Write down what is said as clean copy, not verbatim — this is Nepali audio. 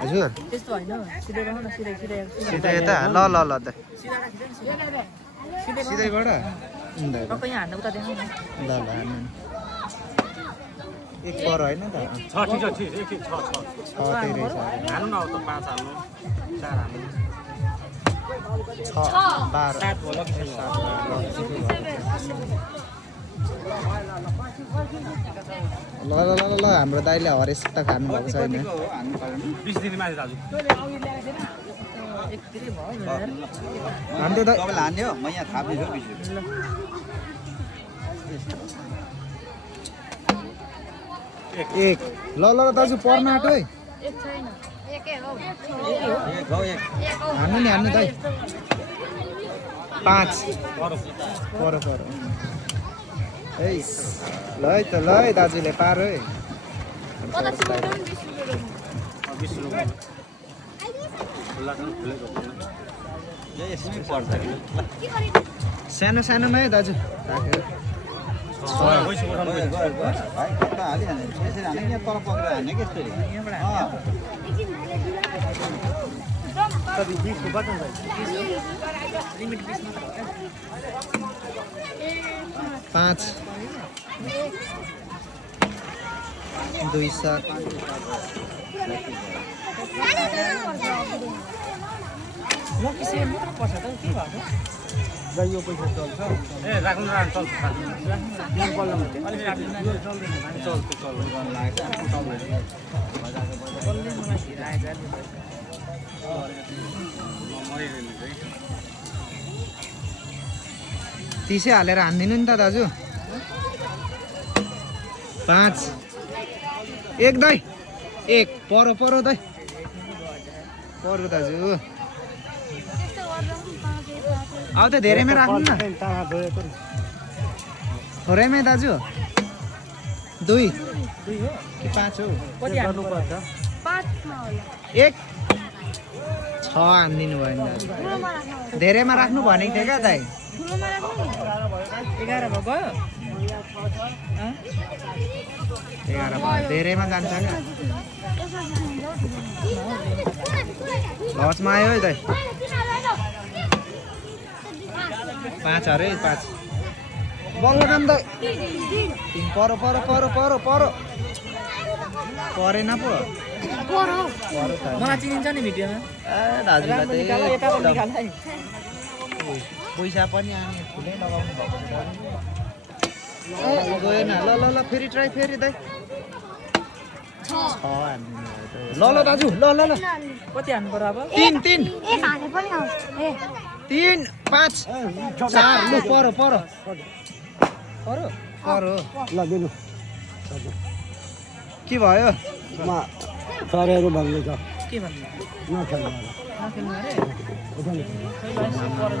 हजुर त्यस्तो होइन सिधै रहन सिधै सिधै सिधै यता ल ल ल त सिधैबाट टक्कै यहाँ हान्नु उता देखाउँ न ल ल हान्नु एक पर होइन त छ ठिक छ ठिक एक छ त्यही रहेछ हाल्नु न अब त 5 हाल्नु 4 हाल्नु 6 12 7 होला कि 7 ल ल ल ल हाम्रो दाइले हरेस त खानु भएको छैन 20 दिन माथि दाजु एकतिरै भयो यार हान्दै त तपाईँले हान्यो म यहाँ थाप्दैछु 20 रुपियाँ एक ल ल दाजु पर्न आँट्यो है एक छैन एकै हो एक हो एक हान्नु नि हान्नु दाइ 5 पर है ल है त ल है दाजुले पार है 20 रुपैयाँ खुल्ला छ खुलेको यसमै पर्छ कि सानो सानोमा है दाजु राखेर भाइ कता हालिहाल्ने यसरी हाने कि यहाँ तल पक्रेर हाने कि यसरी कति 20 को बटन भाइ लिमिट 20 मात्र हो 5 2 7 म किसे मात्र पर्छ त के भएको यो पैसा चल्छ ए राख्नु राख्नु चल्छ यो बल्ल मात्रै अलि काट्दैन यो चल्दैन चल्छ गर्न लाग्छ बल्लै मलाई भिड आएछ नि तिसै हालेर हान्दिनु नि त दाजु 5 एक दाइ एक पर दाइ पर दाजु अब त धेरैमै राख्नु न थोरैमै दाजु 2 कि 5 हो कति हान्नु पर्छ 5 मा होला 1 6 हान्दिनु भयो नि दाजु धेरैमा राख्नु भनेको थिएँ क्या दाइ 11 भयो 11 भयो धेरैमा जान्छ क्या लसमा आयो है दाइ 5 अरे 5 बल्ल काम दाइ 3 पर परेन पो मलाई चिनिन्छ नि भिडियोमा ए दाजुलाई यताबाट निकाल है पैसा पनि आने ठुलै लगाउनु भएको गएन ल फेरि ट्राई फेरि दाइ 6 ल दाजु ल कति हान्नु पर्यो अब 3 एक हाने पनि आउँछ ए 3 5 4 लु पर ल दिनु के भयो म सरेर भन्दै छ के भन्नु नखेल्नु नखेल्नु अरे